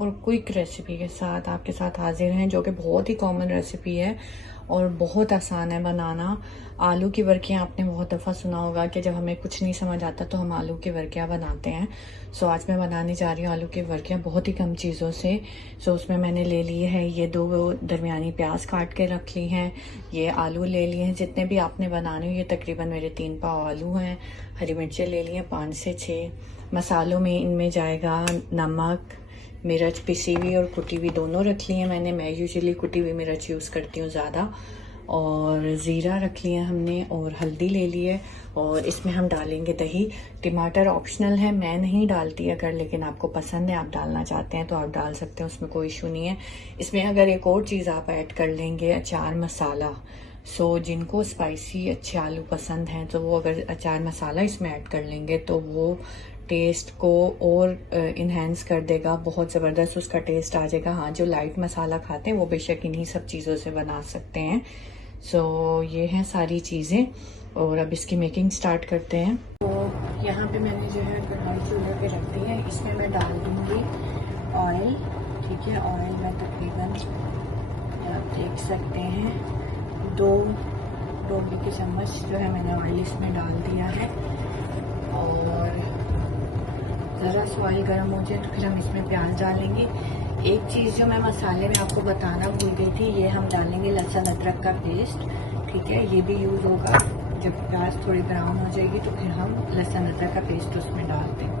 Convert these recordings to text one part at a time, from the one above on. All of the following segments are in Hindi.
और क्विक रेसिपी के साथ आपके साथ हाजिर हैं, जो कि बहुत ही कॉमन रेसिपी है और बहुत आसान है बनाना। आलू की वर्कियाँ आपने बहुत दफ़ा सुना होगा कि जब हमें कुछ नहीं समझ आता तो हम आलू की वर्कियाँ बनाते हैं। सो आज मैं बनाने जा रही हूँ आलू की वर्कियाँ बहुत ही कम चीज़ों से। सो उसमें मैंने ले लिए है ये 2 दरमियानी प्याज काट के रख ली हैं, ये आलू ले लिए हैं जितने भी आपने बनाने हो, ये तकरीबन मेरे 3 पाव आलू हैं। हरी मिर्चें ले ली हैं 5 से 6। मसालों में इनमें जाएगा नमक, मिर्च पिसी हुई और कुटी हुई दोनों रख ली है मैंने। मैं यूजुअली कुटी हुई मिर्च यूज़ करती हूँ ज़्यादा। और ज़ीरा रख लिया हमने और हल्दी ले ली है। और इसमें हम डालेंगे दही। टमाटर ऑप्शनल है, मैं नहीं डालती अगर, लेकिन आपको पसंद है, आप डालना चाहते हैं तो आप डाल सकते हैं, उसमें कोई इशू नहीं है। इसमें अगर एक और चीज़ आप ऐड कर लेंगे, अचार मसाला। सो जिनको स्पाइसी अच्छे आलू पसंद हैं तो वो अगर अचार मसाला इसमें ऐड कर लेंगे तो वो टेस्ट को और इन्हेंस कर देगा, बहुत ज़बरदस्त उसका टेस्ट आ जाएगा। हाँ, जो लाइट मसाला खाते हैं वो बेशक इन्हीं सब चीज़ों से बना सकते हैं। सो ये हैं सारी चीज़ें और अब इसकी मेकिंग स्टार्ट करते हैं। तो यहाँ पे मैंने जो है कढ़ाई चूल्हे पे रख दी है, इसमें मैं डाल दूँगी ऑयल। ठीक है, ऑयल में तकरीबन आप देख सकते हैं 2 के चम्मच जो है मैंने ऑयल इसमें डाल दिया है। और ज़रा सा ऑयल गर्म हो जाए तो फिर हम इसमें प्याज डालेंगे। एक चीज़ जो मैं मसाले में आपको बताना भूल गई थी, ये हम डालेंगे लहसुन अदरक का पेस्ट। ठीक है, ये भी यूज़ होगा। जब प्याज थोड़ी ब्राउन हो जाएगी तो फिर हम लहसुन अदरक का पेस्ट उसमें डालते हैं।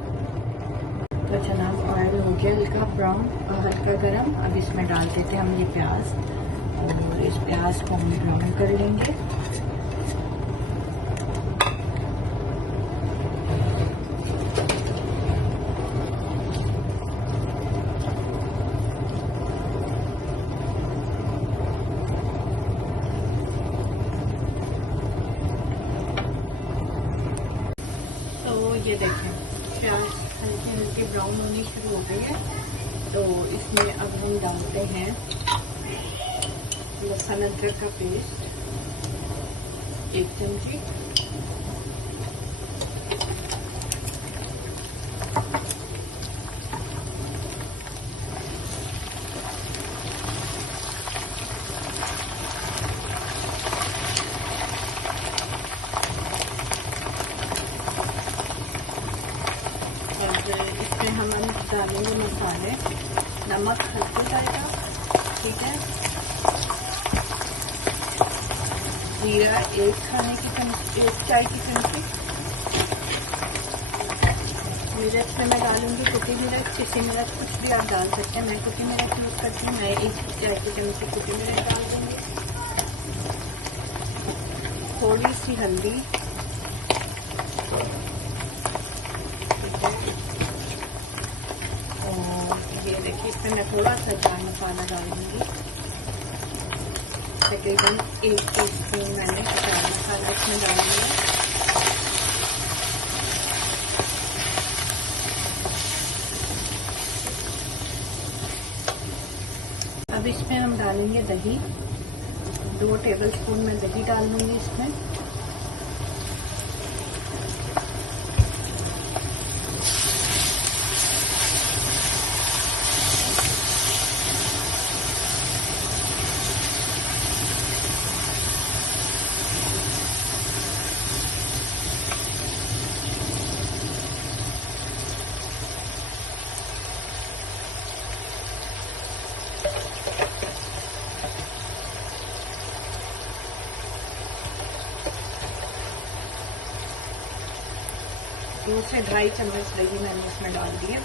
तो जनाब ऑयल हो गया हल्का ब्राउन और हल्का गर्म, अब इसमें डाल देते हैं हम ये प्याज और इस प्याज को हम ब्राउन कर लेंगे। ये देखें प्याज हल्की ब्राउन होनी शुरू हो गई है, तो इसमें अब हम डालते हैं लहसुन अदरक का पेस्ट 1 चमची। इसमें हम डालेंगे मसाले, नमक हल्का जाएगा। ठीक है, जीरा 1 चाय की चमची। मिर्च में मैं डालूंगी कुटी मिर्च, पिसी मिर्च कुछ भी आप डाल सकते हैं, मैं कुटी मिर्च यूज़ करती हूँ। मैं 1 चाय की चमची कुटी मिर्च डाल दूँगी। थोड़ी सी हल्दी, ये देखिए इसमें मैं थोड़ा सा चाय मसाला डालूंगी, तकरीबन 1 टीस्पून मैंने चाय मसाला इसमें डाल दिया। अब इसमें हम डालेंगे दही, 2 टेबलस्पून मैं दही डाल दूंगी इसमें। दो से 2.5 चम्मच दही मैंने इसमें डाल दिया।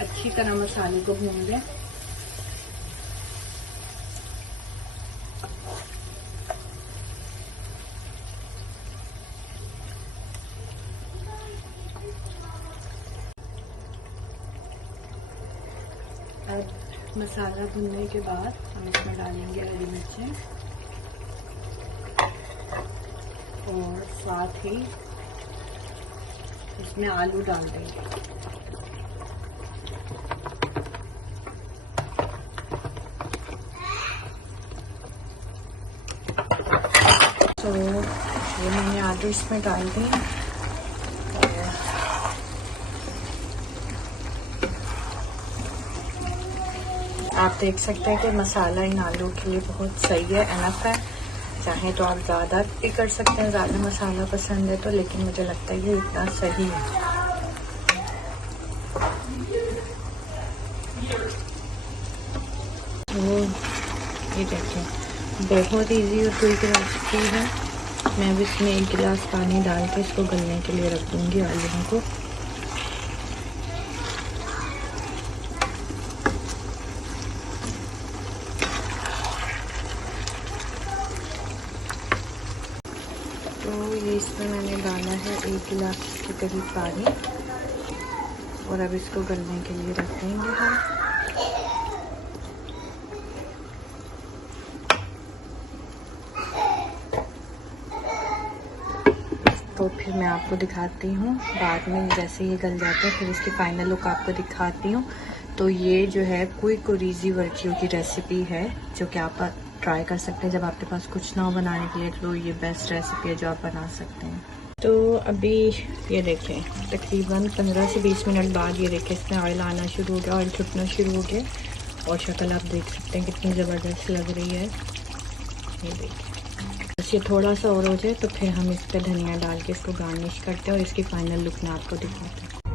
अच्छी तरह मसाले को भून लें। अब मसाला भुनने के बाद हम इसमें डालेंगे हरी मिर्चें और साथ ही इसमें आलू डाल देंगे। तो ये मैंने आलू इसमें डाल दिए आप देख सकते हैं कि मसाला इन आलू के लिए बहुत सही है, एनफ है। चाहे तो आप ज़्यादा भी कर सकते हैं, ज़्यादा मसाला पसंद है तो, लेकिन मुझे लगता है ये इतना सही है। तो ये देखें, बहुत इजी और क्विक रेसिपी है। मैं भी इसमें 1 गिलास पानी डाल के इसको गलने के लिए रख दूँगी आलूओं को। तो ये इसमें मैंने डाला है 1 गिलास के करीब पानी, और अब इसको गलने के लिए रख देंगे हम। तो फिर मैं आपको दिखाती हूँ बाद में, जैसे ये गल जाता है फिर इसकी फाइनल लुक आपको दिखाती हूँ। तो ये जो है क्विक और ईजी वर्कियों की रेसिपी है, जो कि आप ट्राई कर सकते हैं जब आपके पास कुछ ना हो बनाने के लिए। तो ये बेस्ट रेसिपी है जो आप बना सकते हैं। तो अभी ये देखें, तकरीबन 15 से 20 मिनट बाद ये देखें इसमें ऑयल आना शुरू हो गया, ऑयल छुटना शुरू हो गया, और शक्ल आप देख सकते हैं कितनी ज़बरदस्त लग रही है। ये देखिए, बस ये थोड़ा सा और हो जाए तो फिर हम इस पर धनिया डाल के इसको गार्निश करते हैं और इसकी फाइनल लुक मैं आपको दिखाती हूँ।